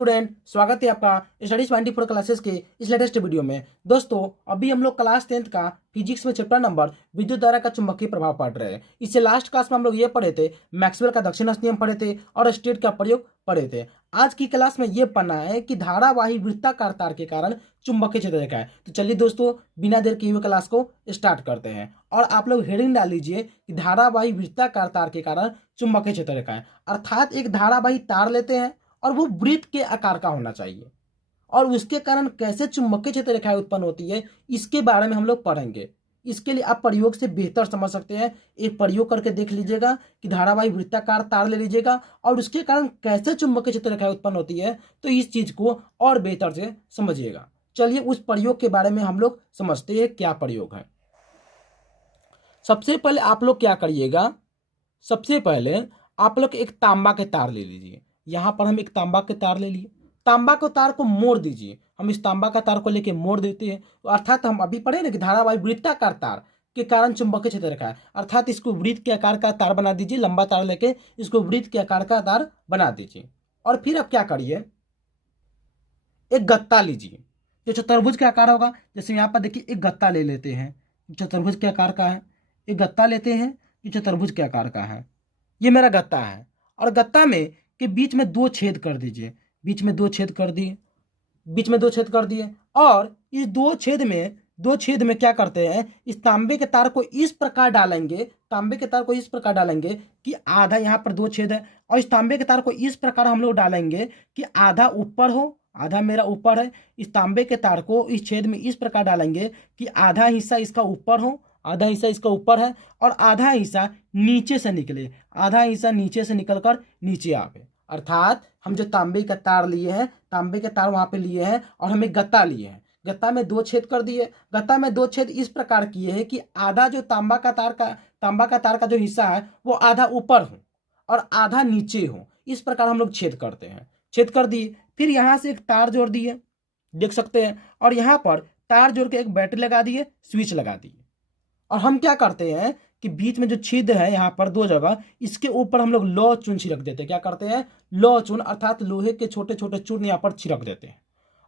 Student, स्वागत है आपका स्टडीज 24 क्लासेस के इस लेटेस्ट वीडियो में। दोस्तों, अभी हम लोग क्लास 10th का फिजिक्स में चैप्टर नंबर विद्युत धारा का चुंबकीय प्रभाव पढ़ रहे हैं। इससे लास्ट क्लास में हम लोग ये पढ़े थे, मैक्सवेल का दक्षिणावर्त नियम पढ़े थे और स्टेट का प्रयोग पढ़े थे। आज की क्लास में ये पढ़ना है कि धारावाही वृत्ताकार तार के कारण चुंबकीय क्षेत्र रेखा है। तो चलिए दोस्तों, बिना देर किए हुए क्लास को स्टार्ट करते हैं। और आप लोग हेडिंग डाल लीजिए कि धारावाही वृत्ताकार तार के कारण चुंबकीय क्षेत्र रेखा है। अर्थात एक धारावाही तार लेते हैं और वो वृत्त के आकार का होना चाहिए, और उसके कारण कैसे चुंबकीय क्षेत्र रेखाएं उत्पन्न होती है इसके बारे में हम लोग पढ़ेंगे। इसके लिए आप प्रयोग से बेहतर समझ सकते हैं। एक प्रयोग करके देख लीजिएगा कि धारावाही वृत्ताकार तार ले लीजिएगा और उसके कारण कैसे चुंबकीय क्षेत्र रेखाएं उत्पन्न होती है, तो इस चीज को और बेहतर से समझिएगा। चलिए उस प्रयोग के बारे में हम लोग समझते हैं क्या प्रयोग है। सबसे पहले आप लोग क्या करिएगा, सबसे पहले आप लोग एक तांबा के तार ले लीजिए। यहां पर हम एक तांबा के तार ले लिए, तांबा को तार को मोड़ दीजिए। हम इस तांबा का तार को लेके मोड़ देते हैं, तो अर्थात हम अभी पढ़े ना कि धारावाही वृत्ताकार तार के कारण चुंबकीय क्षेत्र रेखा है, अर्थात इसको वृत्त के आकार का तार बना दीजिए। लंबा तार लेके इसको वृत्त के आकार का तार बना दीजिए। और फिर आप क्या करिए, एक गत्ता लीजिए जो चतुर्भुज के आकार होगा। जैसे यहाँ पर देखिए, एक गत्ता ले लेते हैं, चतुर्भुज के आकार का है। एक गत्ता लेते हैं जो चतुर्भुज के आकार का है। ये मेरा गत्ता है, और गत्ता में के बीच में दो छेद कर दीजिए। बीच में दो छेद कर दिए, बीच में दो छेद कर दिए। और इस दो छेद में क्या करते हैं, इस तांबे के तार को इस प्रकार डालेंगे, तांबे के तार को इस प्रकार डालेंगे कि आधा, यहाँ पर दो छेद है, और इस तांबे के तार को इस प्रकार हम लोग डालेंगे कि आधा ऊपर हो, आधा मेरा ऊपर है। इस तांबे के तार को इस छेद में इस प्रकार डालेंगे कि आधा हिस्सा इसका ऊपर हो, आधा हिस्सा इसका ऊपर है, और आधा हिस्सा नीचे से निकले, आधा हिस्सा नीचे से निकलकर नीचे आवे। अर्थात हम जो तांबे का तार लिए हैं, तांबे के तार वहां पे लिए हैं, और हमें गत्ता लिए हैं, गत्ता में दो छेद कर दिए। गत्ता में दो छेद इस प्रकार किए हैं कि आधा जो तांबा का तार का जो हिस्सा है वो आधा ऊपर हो और आधा नीचे हो। इस प्रकार हम लोग छेद करते हैं। छेद कर दिए, फिर यहां से एक तार जोड़ दिए, देख सकते हैं, और यहां पर तार जोड़ के एक बैटरी लगा दिए, स्विच लगा दिए। और हम क्या करते हैं कि बीच में जो छेद है यहाँ पर दो जगह, इसके ऊपर हम लोग लौह चून छिड़क देते हैं। क्या करते हैं, लौह चून अर्थात लोहे के छोटे छोटे चूर्ण यहाँ पर छिड़क देते हैं।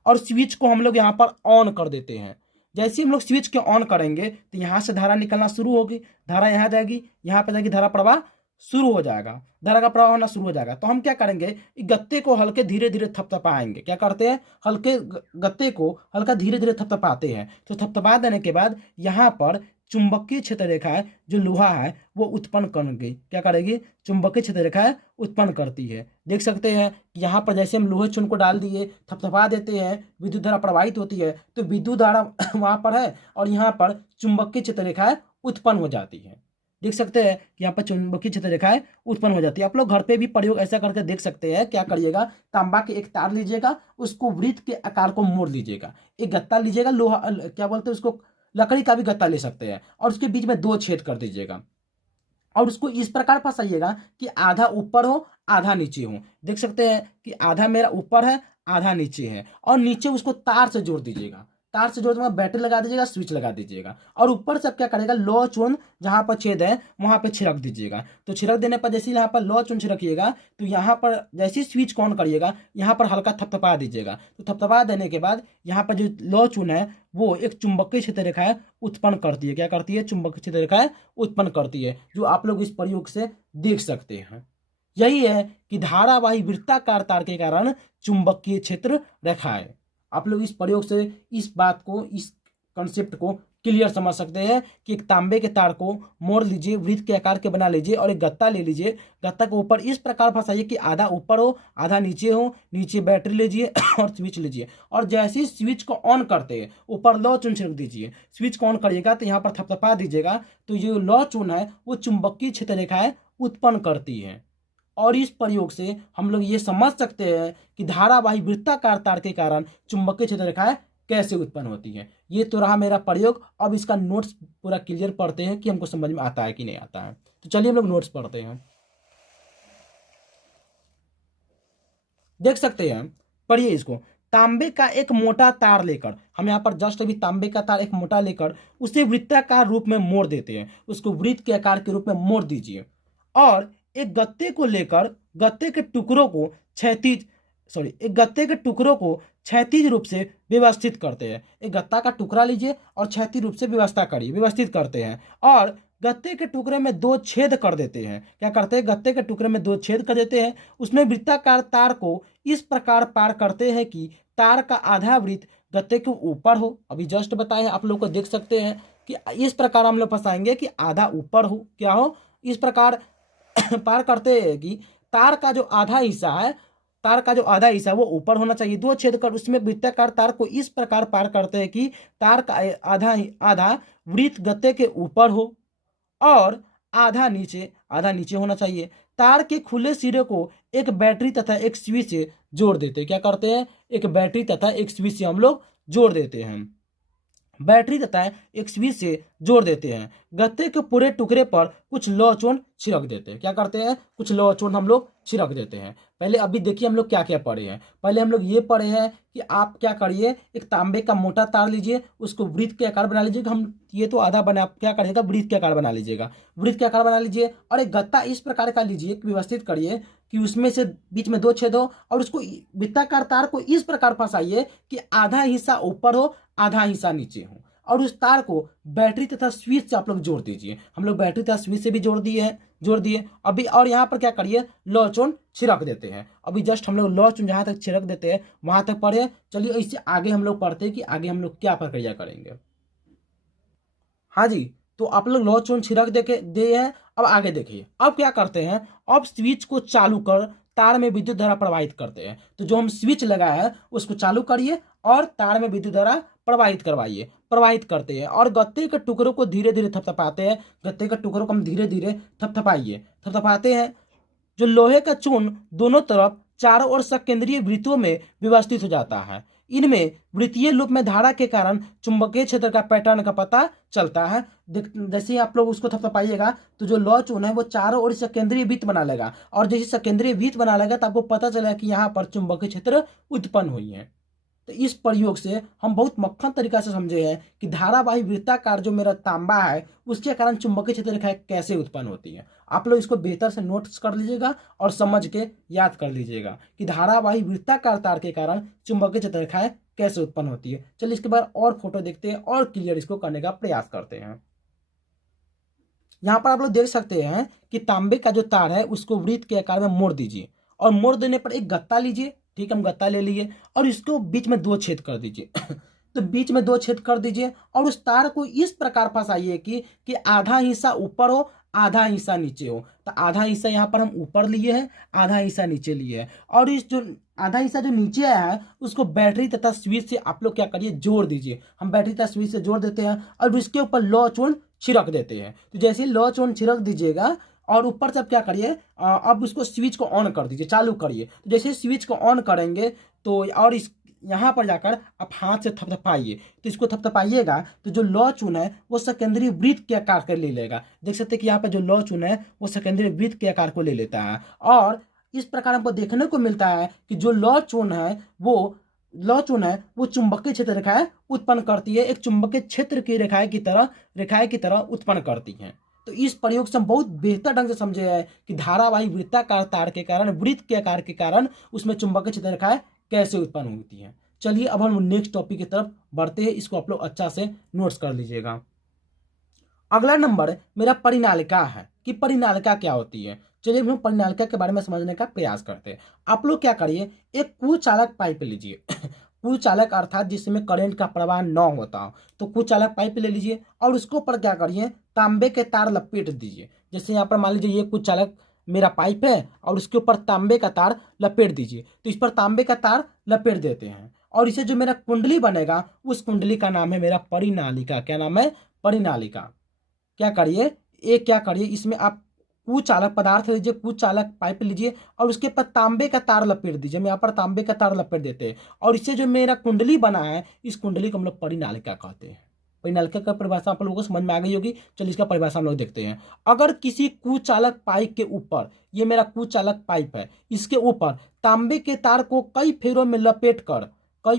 और स्विच को हम लोग यहाँ पर ऑन कर देते हैं। जैसे ही हम लोग स्विच के ऑन करेंगे तो यहाँ से धारा निकलना शुरू होगी, धारा यहाँ जाएगी, यहाँ पर जाएगी, धारा प्रवाह शुरू हो जाएगा, धारा का प्रवाह होना शुरू हो जाएगा। तो हम क्या करेंगे, गत्ते को हल्के धीरे धीरे थपथपाएंगे। क्या करते हैं, हल्के गत्ते को हल्का धीरे धीरे थपथपाते हैं। तो थपथपा देने के बाद यहाँ पर चुंबकीय क्षेत्र रेखा है जो लोहा है वो उत्पन्न करेगी। क्या करेगी, चुंबकीय क्षेत्र रेखा है उत्पन्न करती है। देख सकते हैं कि यहाँ पर जैसे हम लोहे चून को डाल दिए, थपथपा देते हैं, विद्युत धारा प्रवाहित होती है, तो विद्युत धारा वहां पर है और यहाँ पर चुंबकीय क्षेत्र रेखाएं उत्पन्न हो जाती है। देख सकते हैं कि यहाँ पर चुंबकीय क्षेत्र रेखाएं उत्पन्न हो जाती है। आप लोग घर पे भी प्रयोग ऐसा करके देख सकते हैं। क्या करिएगा, तांबा के एक तार लीजिएगा, उसको वृत्त के आकार को मोड़ लीजिएगा। एक गत्ता लीजिएगा, लोहा क्या बोलते हैं उसको, लकड़ी का भी गत्ता ले सकते हैं, और उसके बीच में दो छेद कर दीजिएगा और उसको इस प्रकार फंसाइएगा कि आधा ऊपर हो आधा नीचे हो। देख सकते हैं कि आधा मेरा ऊपर है आधा नीचे है, और नीचे उसको तार से जोड़ दीजिएगा। तार से जोड़ बैटरी लगा दीजिएगा, स्विच लगा दीजिएगा, और ऊपर से क्या करेगा, लौह चूर्ण जहां पर छेद है वहां पे छिड़क दीजिएगा। तो छिड़क देने पर जैसे यहाँ पर लौह चूर्ण छिड़किएगा तो यहाँ पर जैसे स्विच ऑन करिएगा यहाँ पर हल्का थपथपा दीजिएगा। तो थपथपा देने के बाद यहाँ पर जो लौह चूर्ण है वो एक चुंबकीय क्षेत्र रेखाएं उत्पन्न करती है। क्या करती है, चुंबकीय क्षेत्र रेखाएं उत्पन्न करती है, जो आप लोग इस प्रयोग से देख सकते हैं। यही है कि धारावाही वृत्ताकार तार के कारण चुंबकीय क्षेत्र रेखाएं। आप लोग इस प्रयोग से इस बात को, इस कॉन्सेप्ट को क्लियर समझ सकते हैं कि एक तांबे के तार को मोड़ लीजिए, वृत्त के आकार के बना लीजिए, और एक गत्ता ले लीजिए। गत्ता के ऊपर इस प्रकार फंसाइए कि आधा ऊपर हो आधा नीचे हो, नीचे बैटरी लीजिए और स्विच लीजिए। और जैसे ही स्विच को ऑन करते हैं ऊपर लौह चून छिड़क दीजिए। स्विच को ऑन करिएगा तो यहाँ पर थपथपा दीजिएगा, तो जो लौह चून है वो चुंबकीय क्षेत्र रेखाएं उत्पन्न करती है। और इस प्रयोग से हम लोग ये समझ सकते हैं कि धारावाही वृत्ताकार तार के कारण चुंबकीय क्षेत्र रेखाएं कैसे उत्पन्न होती है। ये तो रहा मेरा प्रयोग। अब इसका नोट्स पूरा क्लियर पढ़ते हैं कि हमको समझ में आता है कि नहीं आता है। तो चलिए हम लोग नोट्स पढ़ते हैं। देख सकते हैं, पढ़िए इसको। तांबे का एक मोटा तार लेकर, हम यहाँ पर जस्ट अभी तांबे का तार एक मोटा लेकर उसे वृत्ताकार रूप में मोड़ देते हैं। उसको वृत्त के आकार के रूप में मोड़ दीजिए, और एक गत्ते को लेकर गत्ते के टुकड़ों को क्षैतिज एक गत्ते के टुकड़ों को क्षैतिज रूप से व्यवस्थित करते हैं। एक गत्ता का टुकड़ा लीजिए और क्षैतिज रूप से व्यवस्थित करते हैं और गत्ते के टुकड़े में दो छेद कर देते हैं। क्या करते हैं? गत्ते के टुकड़े में दो छेद कर देते हैं। उसमें वृत्ताकार तार को इस प्रकार पार करते हैं कि तार का आधा वृत्त गत्ते के ऊपर हो। अभी जस्ट बताए आप लोग को देख सकते हैं कि इस प्रकार हम लोग फंसाएंगे कि आधा ऊपर हो, क्या हो, इस प्रकार पार करते हैं कि तार का जो आधा हिस्सा है, वो ऊपर होना चाहिए। दो छेद कर उसमें वृत्ताकार तार को इस प्रकार पार करते हैं कि तार का आधा वृत्त गत्ते के ऊपर हो और आधा नीचे होना चाहिए। तार के खुले सिरे को एक बैटरी तथा एक स्विच से जोड़ देते हैं। क्या करते हैं? एक बैटरी तथा एक स्विच से हम लोग जोड़ देते हैं। गत्ते के पूरे टुकड़े पर कुछ लौह चूर्ण छिड़क देते हैं। क्या करते हैं? कुछ लौह चूर्ण हम लोग छिड़क देते हैं। पहले अभी देखिए हम लोग क्या क्या पढ़े हैं। पहले हम लोग ये पढ़े हैं कि आप क्या करिए, एक तांबे का मोटा तार लीजिए, उसको वृत्त के आकार बना लीजिएगा। हम ये तो आधा बना, क्या करिएगा, वृत्त के आकार बना लीजिएगा। वृत्त के आकार बना लीजिए और एक गत्ता इस प्रकार का लीजिए, व्यवस्थित करिए कि उसमें से बीच में दो छेद हो और उसको वृत्ताकार तार को इस प्रकार फंसाइए कि आधा हिस्सा ऊपर हो, आधा हिस्सा नीचे हो और उस तार को बैटरी तथा स्विच से आप लोग जोड़ दीजिए। हम लोग बैटरी तथा स्विच से भी जोड़ दिए अभी। और यहाँ पर क्या करिए, लौह चूर्ण छिड़क देते हैं। अभी जस्ट हम लोग लौह चूर्ण जहाँ तक छिड़क देते हैं वहां तक पढ़े। चलिए इससे आगे हम लोग पढ़ते हैं कि आगे हम लोग क्या प्रक्रिया करेंगे। हाँ जी, तो आप लोग लौह चूर्ण छिड़क दिए हैं। अब आगे देखिए, अब क्या करते हैं, अब स्विच को चालू कर तार में विद्युत धारा प्रवाहित करते हैं। तो जो हम स्विच लगाया है उसको चालू करिए और तार में विद्युत धारा प्रवाहित करते हैं और गत्ते के टुकड़ों को धीरे धीरे थपथपाते हैं। गत्ते के टुकड़ों को हम धीरे धीरे थपथपाते हैं। जो लोहे का चूर्ण दोनों तरफ चारों ओर सकेंद्रीय वृत्तों में व्यवस्थित हो जाता है। इनमें वृत्तीय लूप में धारा के कारण चुंबकीय क्षेत्र का पैटर्न का पता चलता है। जैसे ही आप लोग उसको थपथपाइएगा तो जो लौह चूर्ण है वो चारों ओर सकेंद्रीय वृत्त बना लेगा और जैसे सकेंद्रीय वृत्त बना लेगा तो आपको पता चलेगा कि यहाँ पर चुंबकीय क्षेत्र उत्पन्न हुई है। तो इस प्रयोग से हम बहुत मक्खन तरीका से समझे हैं कि धारावाही वृत्ताकार जो मेरा तांबा है उसके कारण चुंबकीय क्षेत्र रेखाएं कैसे उत्पन्न होती है। आप लोग इसको बेहतर से नोट्स कर लीजिएगा और समझ के याद कर लीजिएगा कि धारावाही वृत्ताकार तार के कारण चुंबकीय क्षेत्र रेखाएं कैसे उत्पन्न होती है। चलिए इसके बाद और फोटो देखते हैं और क्लियर इसको करने का प्रयास करते हैं। यहाँ पर आप लोग देख सकते हैं कि तांबे का जो तार है उसको वृत्त के आकार में मोड़ दीजिए और मोड़ देने पर एक गत्ता लीजिए। ठीक है, हम गत्ता ले लिए और इसको बीच में दो छेद कर दीजिए। तो बीच में दो छेद कर दीजिए और उस तार को इस प्रकार फंसाइए कि आधा हिस्सा ऊपर हो, आधा हिस्सा नीचे हो। तो आधा हिस्सा यहाँ पर हम ऊपर लिए हैं, आधा हिस्सा नीचे लिए हैं और इस जो आधा हिस्सा जो नीचे आया है उसको बैटरी तथा स्विच से आप लोग क्या करिए, जोड़ दीजिए। हम बैटरी तथा स्विच से जोड़ देते हैं और इसके ऊपर लौह चूर्ण छिड़क देते हैं। तो जैसे ही लौह चूर्ण छिड़क दीजिएगा और ऊपर से आप क्या करिए, अब उसको स्विच को ऑन कर दीजिए, चालू करिए। तो जैसे स्विच को ऑन करेंगे तो और इस यहाँ पर जाकर आप हाथ से थपथपाइए। तो इसको थपथपाइएगा तो जो लौह चूर्ण है वो सेकेंडरी वृत्त के आकार कर ले लेगा। देख सकते हैं कि यहाँ पर जो लौह चूर्ण है वो सेकेंडरी वृत्त के आकार को ले लेता है और इस प्रकार हमको देखने को मिलता है कि जो लौह चूर्ण है वो चुंबकीय क्षेत्र रेखाएं उत्पन्न करती है। एक चुंबकीय क्षेत्र की रेखाएं की तरह उत्पन्न करती हैं। तो इस प्रयोग से हम बहुत बेहतर ढंग से समझे हैं कि धारावाही वृत्ताकार तार के कारण, वृत्त के आकार के कारण उसमें चुंबकीय क्षेत्र रेखाएं कैसे उत्पन्न होती हैं। चलिए अब हम नेक्स्ट टॉपिक की तरफ बढ़ते हैं। इसको आप लोग अच्छा से नोट्स कर लीजिएगा। अगला नंबर मेरा परिनालिका है कि परिनालिका क्या होती है। चलिए हम परिनालिका के बारे में समझने का प्रयास करते हैं। आप लोग क्या करिए, एक कुचालक पाइप लीजिए। कुचालक अर्थात जिसमें करंट का प्रवाह न होता हो, तो कुचालक पाइप ले लीजिए और उसके ऊपर क्या करिए, तांबे के तार लपेट दीजिए। जैसे यहाँ पर मान लीजिए ये कुचालक मेरा पाइप है और उसके ऊपर तांबे का तार लपेट दीजिए। तो इस पर तांबे का तार लपेट देते हैं और इसे जो मेरा कुंडली बनेगा उस कुंडली का नाम है मेरा परिनालिका। क्या नाम है? परिनालिका। क्या करिए, इसमें आप कुचालक पदार्थ लीजिए, कुचालक पाइप लीजिए और उसके ऊपर तांबे का तार लपेट दीजिए। हम यहाँ पर तांबे का तार लपेट देते हैं और इससे जो मेरा कुंडली बना है इस कुंडली को हम लोग परिनालिका कहते हैं। परिनालिका का परिभाषा आप लोगों को समझ में आ गई होगी। चलिए इसका परिभाषा हम लोग देखते हैं। अगर किसी कुचालक पाइप के ऊपर, ये मेरा कुचालक पाइप है, इसके ऊपर तांबे के तार को कई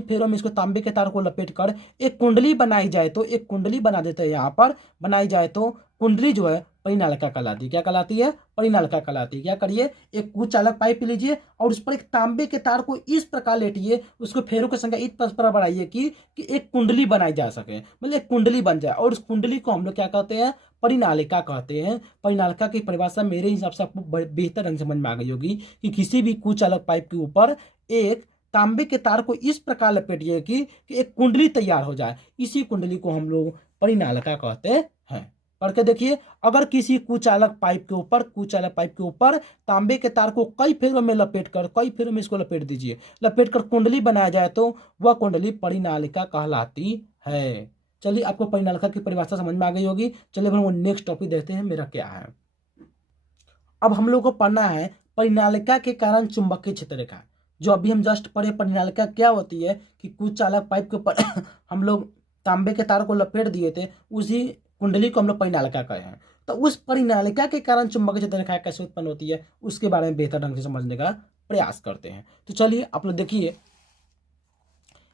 फेरों में इसको तांबे के तार को लपेट कर एक कुंडली बनाई जाए, तो एक कुंडली बना देते हैं। यहाँ पर बनाई जाए तो कुंडली जो है परिनालिका कहलाती है। क्या कहलाती है? परिनालिका कहलाती है। क्या करिए, एक कुचालक पाइप लीजिए और उस पर एक तांबे के तार को इस प्रकार लेटिए, उसको फेरों की संख्या इस प्रकार बढ़ाइए कि एक कुंडली बनाई जा सके, मतलब एक कुंडली बन जाए। और उस कुंडली को हम लोग क्या कहते हैं? परिनालिका कहते हैं। परिनालिका की परिभाषा मेरे हिसाब से आपको बेहतर ढंग से समझ में आ गई होगी कि किसी भी कुचालक पाइप के ऊपर एक तांबे के तार को इस प्रकार लपेटिए कि एक कुंडली तैयार हो जाए। इसी कुंडली को हम लोग परिनालिका कहते हैं। पढ़ के देखिए, अगर किसी कुचालक पाइप के ऊपर तांबे के तार को कई फेरों में इसको लपेट दीजिए, लपेट कर कुंडली बनाया जाए तो वह कुंडली परिनालिका कहलाती है। चलिए, आपको परिनालिका की परिभाषा समझ में आ गई होगी। चलिए हम नेक्स्ट टॉपिक देखते हैं, मेरा क्या है। अब हम लोग को पढ़ना है परिनालिका के कारण चुंबकीय क्षेत्र रेखा। जो अभी हम जस्ट पढ़े, परिनालिका क्या होती है कि कुचालक पाइप के ऊपर हम लोग तांबे के तार को लपेट दिए थे, उसी कुंडली को हम लोग परिनालिका कहे हैं। तो उस परिनालिका के कारण चुंबकीय क्षेत्र रेखा कैसे उत्पन्न होती है, उसके बारे में बेहतर ढंग से समझने का प्रयास करते हैं। तो चलिए आप लोग देखिए,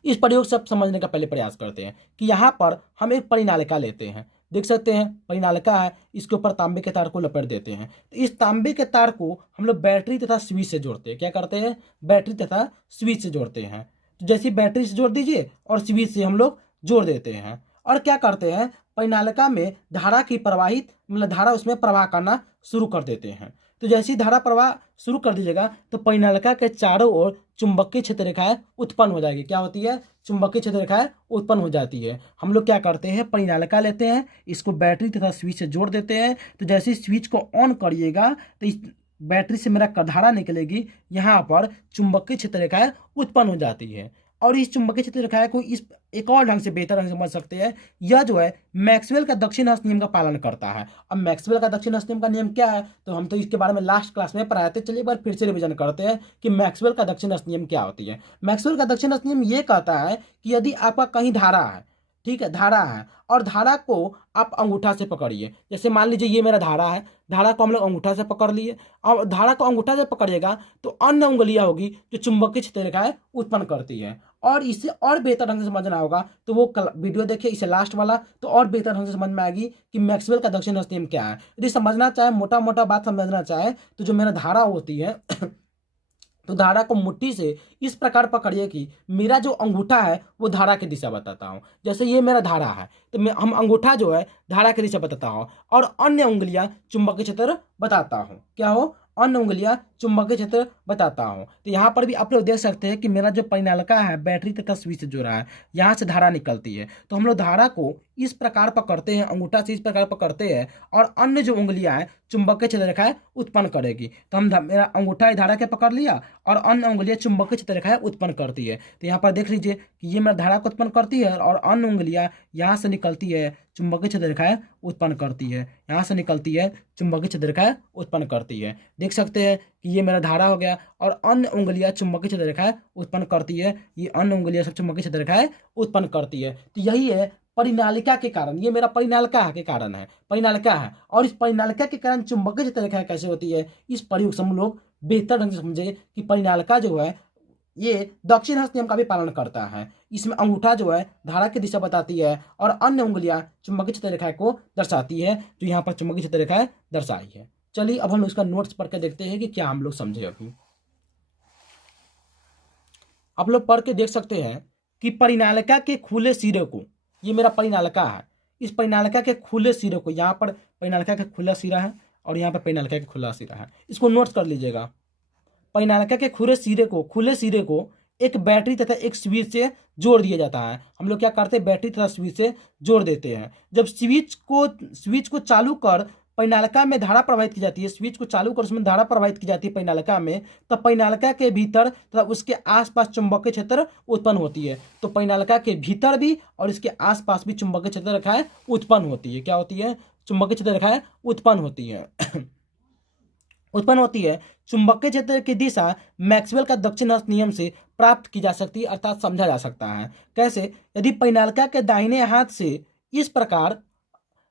इस प्रयोग से समझने का पहले प्रयास करते हैं कि यहाँ पर हम एक परिनालिका लेते हैं। देख सकते हैं परिनालिका है, इसके ऊपर तांबे के तार को लपेट देते हैं। तो इस तांबे के तार को हम लोग बैटरी तथा स्विच से जोड़ते हैं। क्या करते हैं? बैटरी तथा स्विच से जोड़ते हैं। तो जैसे बैटरी से जोड़ दीजिए और स्विच से हम लोग जोड़ देते हैं। और क्या करते हैं, परिनालिका में धारा की प्रवाहित मतलब धारा उसमें प्रवाह करना शुरू कर देते हैं। तो जैसी धारा प्रवाह शुरू कर दीजिएगा तो परिनालिका के चारों ओर चुंबकीय क्षेत्र रेखाएं उत्पन्न हो जाएगी। क्या होती है? चुंबकीय क्षेत्र रेखाएं उत्पन्न हो जाती है। हम लोग क्या करते हैं, परिनालिका लेते हैं, इसको बैटरी तथा स्विच से जोड़ देते हैं। तो जैसे स्विच को ऑन करिएगा तो इस बैटरी से मेरा धारा निकलेगी, यहाँ पर चुंबकीय क्षेत्र रेखाएं उत्पन्न हो जाती है। और इस चुंबकीय क्षेत्र रेखाएं को इस एक और ढंग से बेहतर ढंग से समझ सकते हैं। यह जो है मैक्सवेल का दक्षिण हस्त नियम का पालन करता है। अब मैक्सवेल का दक्षिण हस्त नियम का नियम क्या है, तो हम तो इसके बारे में लास्ट क्लास में पढ़ाए थे। चलिए एक बार फिर से रिवीजन करते हैं कि मैक्सवेल का दक्षिण हस्त नियम क्या होती है। मैक्सवेल का दक्षिण हस्त नियम ये कहता है कि यदि आपका कहीं धारा है, ठीक है, धारा है, और धारा को आप अंगूठा से पकड़िए। जैसे मान लीजिए ये मेरा धारा है, धारा को हम लोग अंगूठा से पकड़ लिए। और धारा को अंगूठा से पकड़िएगा तो अन्य उंगलियां होगी जो चुंबकीय क्षेत्र रेखाएं उत्पन्न करती है। और इससे और बेहतर ढंग से समझना होगा तो वो वीडियो देखिए, इसे लास्ट वाला, तो और बेहतर ढंग से समझ में आएगी कि मैक्सवेल का दक्षिण हस्त नियम क्या है। यदि समझना चाहे, मोटा मोटा बात समझना चाहे, तो जो मेरा धारा होती है तो धारा को मुट्ठी से इस प्रकार पकड़िए कि मेरा जो अंगूठा है वो धारा की दिशा बताता हूँ। जैसे ये मेरा धारा है तो हम अंगूठा जो है धारा की दिशा बताता हूँ और अन्य उंगलियां चुंबकीय क्षेत्र बताता हूँ। क्या हो? अन्य उंगलियां चुंबकीय क्षेत्र बताता हूँ। तो यहाँ पर भी आप लोग देख सकते हैं कि मेरा जो परिनालिका है बैटरी तथा स्विच से जुड़ा है, यहाँ से धारा निकलती है। तो हम लोग धारा को इस प्रकार पकड़ते हैं, अंगूठा से इस प्रकार पकड़ते हैं और अन्य जो उंगलियां हैं चुंबकीय क्षेत्र रेखाएं उत्पन्न करेगी। तो हम मेरा अंगूठा धारा के पकड़ लिया और अन्य उंगलियां चुंबकीय क्षेत्र रेखाएं उत्पन्न करती है। तो यहाँ पर देख लीजिए कि ये मेरा धारा को उत्पन्न करती है और अन्य उंगलियां यहाँ से निकलती है, चुंबकीय क्षेत्र रेखाएं उत्पन्न करती है। यहाँ से निकलती है, चुंबकीय क्षेत्र रेखाएं उत्पन्न करती है। देख सकते हैं कि ये मेरा धारा हो गया और अन्य उंगलियां चुंबकीय क्षेत्र रेखाएं उत्पन्न करती है। ये अन्य उंगलियां सब चुंबकीय क्षेत्र रेखाएं उत्पन्न करती है। तो यही है परिनालिका के कारण, ये मेरा परिनालिका के कारण है, परिनालिका है। और इस परिनालिका के कारण चुंबकीय क्षेत्र रेखाएं कैसे होती है, इस प्रयोग से हम लोग बेहतर ढंग से समझे कि परिनालिका जो है ये दक्षिण हस्त नियम का भी पालन करता है। इसमें अंगूठा जो है धारा की दिशा बताती है और अन्य उंगलियां चुंबकीय क्षेत्र रेखाएं को दर्शाती है, जो यहाँ पर चुंबकीय क्षेत्र रेखाएं दर्शाई है। चलिए अब हम इसका नोट्स पढ़ के देखते हैं कि क्या हम लोग समझे। अभी आप लोग पढ़ के देख सकते हैं कि परिनालिका के खुले सिरे को, ये मेरा परिनालिका है, इस परिनालिका के खुले सिरे को, यहाँ पर परिनालिका का खुला सिरा है और यहाँ पर परिनालिका का खुला सिरा है, इसको नोट्स कर लीजिएगा। परिनालिका के खुले सिरे को एक बैटरी तथा एक स्विच से जोड़ दिया जाता है। हम लोग क्या करते हैं, बैटरी तथा स्विच से जोड़ देते हैं। जब स्विच को चालू कर परिनालिका में धारा प्रवाहित की जाती है, स्विच को चालू कर उसमें धारा प्रवाहित की जाती है परिनालिका में, तब परिनालिका के भीतर तथा उसके आसपास चुंबकीय क्षेत्र उत्पन्न होती है। तो परिनालिका के भीतर भी और इसके आसपास भी चुंबकीय क्षेत्र रेखाएं उत्पन्न होती है। क्या होती है? चुंबकीय क्षेत्र रेखाएं उत्पन्न होती है उत्पन्न होती है। चुंबकीय क्षेत्र की दिशा मैक्सवेल का दक्षिण हस्त नियम से प्राप्त की जा सकती है, अर्थात समझा जा सकता है। कैसे? यदि परिनालिका के दाहिने हाथ से इस प्रकार,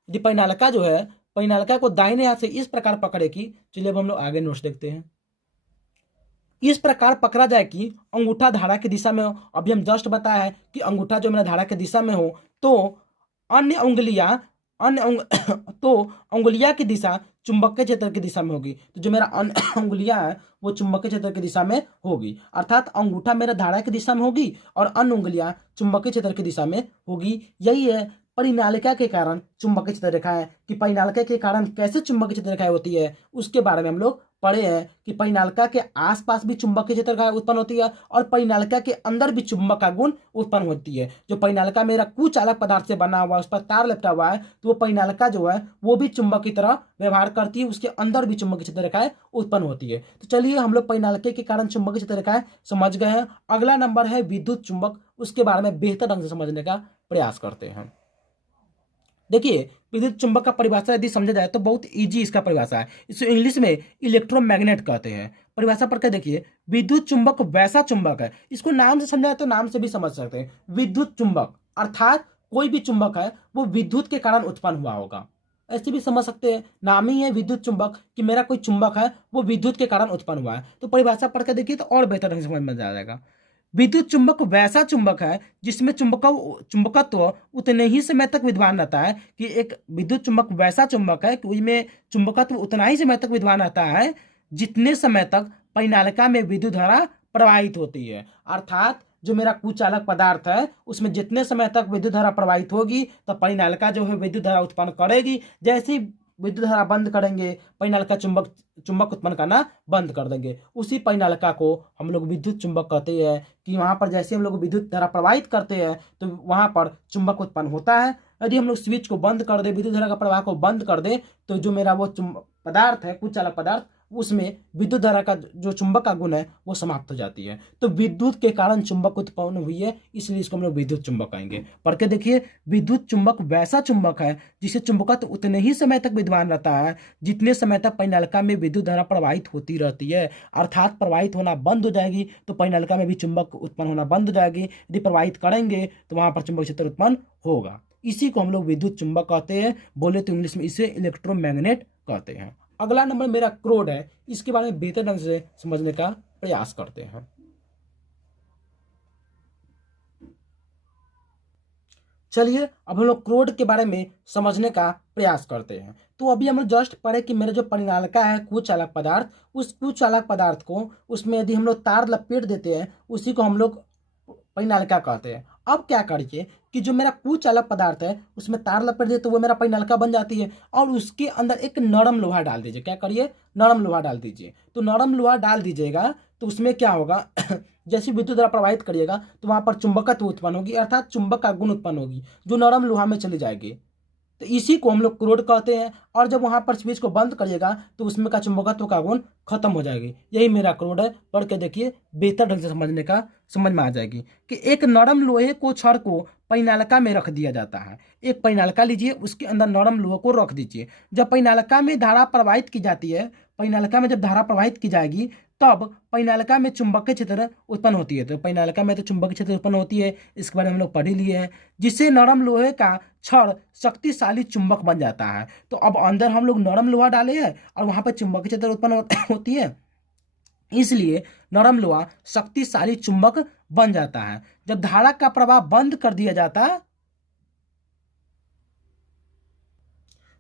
यदि परिनालिका जो है परिनालिका को दाहिने हाथ से इस प्रकार पकड़ेगी, चलिए अब हम लोग आगे नोट्स देखते हैं। इस प्रकार पकड़ा जाए कि अंगूठा धारा की दिशा में हो। अभी हम जस्ट बताया है कि अंगूठा जो मेरा धारा की दिशा में हो तो अन्य उंगलियां अन्य तो उंगलियां की दिशा चुंबकीय क्षेत्र की दिशा में होगी। तो जो मेरा अन्य उंगलियां है वो चुंबकीय क्षेत्र की दिशा में होगी, अर्थात अंगूठा मेरा धारा की दिशा में होगी और अन्य उंगलियां चुंबकीय क्षेत्र की दिशा में होगी। यही है परिनालिका के कारण चुंबकीय क्षेत्र रेखाएं, कि परिनालिका के कारण कैसे चुंबकीय क्षेत्र रेखाएं होती है उसके बारे में हम लोग पढ़े हैं कि परिनालिका के आसपास भी चुंबकीय क्षेत्र रेखाएं उत्पन्न होती है और परिनालिका के अंदर भी चुंबक का गुण उत्पन्न होती है। जो परिनालिका मेरा कुचालक पदार्थ से बना हुआ है, उस पर तार लपटा हुआ है, तो वो परिनालिका जो है वो भी चुंबक की तरह व्यवहार करती है, उसके अंदर भी चुंबकीय क्षेत्र रेखाएं उत्पन्न होती है। तो चलिए हम लोग परिनालिका के कारण चुंबकीय क्षेत्र रेखाएं समझ गए हैं। अगला नंबर है विद्युत चुंबक, उसके बारे में बेहतर ढंग से समझने का प्रयास करते हैं। देखिए विद्युत चुंबक का परिभाषा यदि समझा जाए तो बहुत इजी इसका परिभाषा है। इसे इंग्लिश में इलेक्ट्रोमैग्नेट कहते हैं। परिभाषा पढ़ के देखिए, विद्युत चुंबक वैसा चुंबक है, इसको नाम से समझा जाए तो नाम से भी समझ सकते हैं। विद्युत चुंबक अर्थात कोई भी चुंबक है वो विद्युत के कारण उत्पन्न हुआ होगा, ऐसे भी समझ सकते हैं। नाम ही है विद्युत चुंबक कि मेरा कोई चुंबक है वो विद्युत के कारण उत्पन्न हुआ है। तो परिभाषा पढ़ के देखिए तो और बेहतर ढंग से समझ में आ जाएगा। विद्युत चुंबक वैसा चुंबक है जिसमें चुंबकत्व उतने ही समय तक विद्यमान रहता है, कि एक विद्युत चुंबक वैसा चुंबक है कि उसमें चुंबकत्व उतना ही समय तक विद्यमान रहता है जितने समय तक परिनालिका में विद्युत धारा प्रवाहित होती है। अर्थात जो मेरा कुचालक पदार्थ है उसमें जितने समय तक विद्युत धारा प्रवाहित होगी तो परिनालिका जो है विद्युत धारा उत्पन्न करेगी। जैसे ही विद्युत धारा बंद करेंगे परिनालिका चुंबक उत्पन्न करना बंद कर देंगे। उसी परिनालिका को हम लोग विद्युत चुंबक कहते हैं, कि वहां पर जैसे हम लोग विद्युत धारा प्रवाहित करते हैं तो वहां पर चुंबक उत्पन्न होता है। यदि हम लोग स्विच को बंद कर दे, विद्युत धारा का प्रवाह को बंद कर दे, तो जो मेरा वो पदार्थ है कुचालक पदार्थ, उसमें विद्युत धारा का जो चुंबक का गुण है वो समाप्त हो जाती है। तो विद्युत के कारण चुंबक उत्पन्न हुई है, इसलिए इसको हम लोग विद्युत चुंबक कहेंगे। पढ़ के देखिए, विद्युत चुंबक वैसा चुंबक है जिसे चुंबकत्व उतने ही समय तक विद्यमान रहता है जितने समय तक परिनालिका में विद्युत धारा प्रवाहित होती रहती है। अर्थात प्रवाहित होना बंद हो जाएगी तो परिनालिका में भी चुंबक उत्पन्न होना बंद हो जाएगी। यदि प्रवाहित करेंगे तो वहां पर चुंबक क्षेत्र उत्पन्न होगा। इसी को हम लोग विद्युत चुंबक कहते हैं, बोले तो इंग्लिश में इसे इलेक्ट्रोमैग्नेट कहते हैं। अगला नंबर मेरा क्रोड है, इसके बारे में बेहतर ढंग से समझने का प्रयास करते हैं। चलिए अब हम लोग क्रोड के बारे में समझने का प्रयास करते हैं। तो अभी हम लोग जस्ट पढ़े कि मेरा जो परिनालिका है कुचालक पदार्थ, उस कुचालक पदार्थ को उसमें यदि हम लोग तार लपेट देते हैं उसी को हम लोग परिनालिका कहते हैं। अब क्या करिए कि जो मेरा कुचालक पदार्थ है उसमें तार लपेट दे तो वो मेरा परिनालिका बन जाती है, और उसके अंदर एक नरम लोहा डाल दीजिए। क्या करिए, नरम लोहा डाल दीजिए। तो नरम लोहा डाल दीजिएगा तो उसमें क्या होगा जैसे विद्युत धारा प्रवाहित करिएगा तो वहां पर चुंबकत्व उत्पन्न होगी, अर्थात चुंबक का गुण उत्पन्न होगी जो नरम लोहा में चली जाएगी। तो इसी को हम लोग क्रोड कहते हैं। और जब वहां पर स्विच को बंद करिएगा तो उसमें का चुंबकत्व का गुण खत्म हो जाएगी। यही मेरा क्रोड है। पढ़ के देखिए, बेहतर ढंग से समझ में आ जाएगी कि एक नरम लोहे को छड़ को परिनालिका में रख दिया जाता है। एक परिनालिका लीजिए, उसके अंदर नरम लोहे को रख दीजिए। जब परिनालिका में धारा प्रवाहित की जाती है, परिनालिका में जब धारा प्रवाहित की जाएगी तब परिनालिका में चुंबकीय क्षेत्र उत्पन्न होती है। तो परिनालिका में तो चुंबकीय क्षेत्र उत्पन्न होती है, इसके बारे में हम लोग पढ़ ही लिए हैं, जिससे नरम लोहे का छड़ शक्तिशाली चुंबक बन जाता है। तो अब अंदर हम लोग नरम लोहा डाले हैं और वहां पर चुंबकीय क्षेत्र उत्पन्न होती है, इसलिए नरम लोहा शक्तिशाली चुंबक बन जाता है। जब धारा का प्रवाह बंद कर दिया जाता है,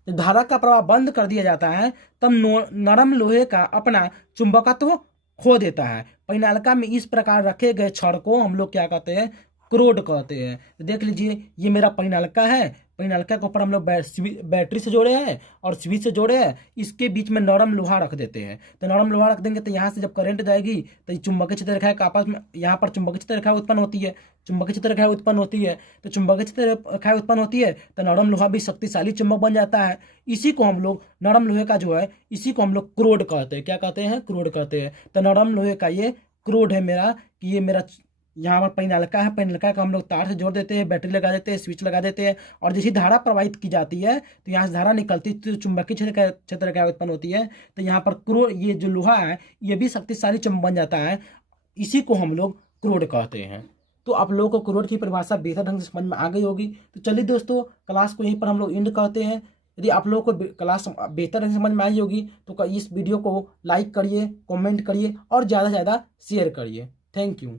जब धारा का प्रवाह बंद कर दिया जाता है तब नरम लोहे का अपना चुंबकत्व खो देता है। परिनालिका में इस प्रकार रखे गए छड़ को हम लोग क्या कहते हैं, क्रोड कहते हैं। तो देख लीजिए, ये मेरा परिनालिका है। परिनालिका के ऊपर हम लोग बैटरी से जोड़े हैं और स्विच से जोड़े हैं, इसके बीच में नरम लोहा रख देते हैं। तो नरम लोहा रख देंगे तो यहाँ से जब करंट जाएगी तो ये चुंबकीय क्षेत्र रेखाएं आपस में, यहाँ पर चुंबकीय क्षेत्र रेखाएं उत्पन्न होती है, चुंबकीय क्षेत्र रेखाएं उत्पन्न होती है। तो चुंबकीय क्षेत्र रेखाएं उत्पन्न होती है तो नरम लोहा भी शक्तिशाली चुंबक बन जाता है। इसी को हम लोग, नरम लोहे का जो है, इसी को हम लोग क्रोड कहते हैं। क्या कहते हैं, क्रोड कहते हैं। तो नरम लोहे का ये क्रोड है मेरा, कि ये मेरा यहाँ पर परिनालिका है। परिनालिका का हम लोग तार से जोड़ देते हैं, बैटरी लगा देते हैं, स्विच लगा देते हैं, और जैसी धारा प्रवाहित की जाती है तो यहाँ से धारा निकलती है तो चुंबकीय क्षेत्र का उत्पन्न होती है। तो यहाँ पर क्रोड, ये जो लोहा है ये भी शक्तिशाली चुंबक बन जाता है। इसी को हम लोग क्रोड कहते हैं। तो आप लोगों को क्रोड की परिभाषा बेहतर ढंग से समझ में आ गई होगी। तो चलिए दोस्तों, क्लास को यहीं पर हम लोग एंड करते हैं। यदि आप लोगों को क्लास बेहतर ढंग से समझ में आई होगी तो इस वीडियो को लाइक करिए, कमेंट करिए और ज़्यादा से ज़्यादा शेयर करिए। Thank you.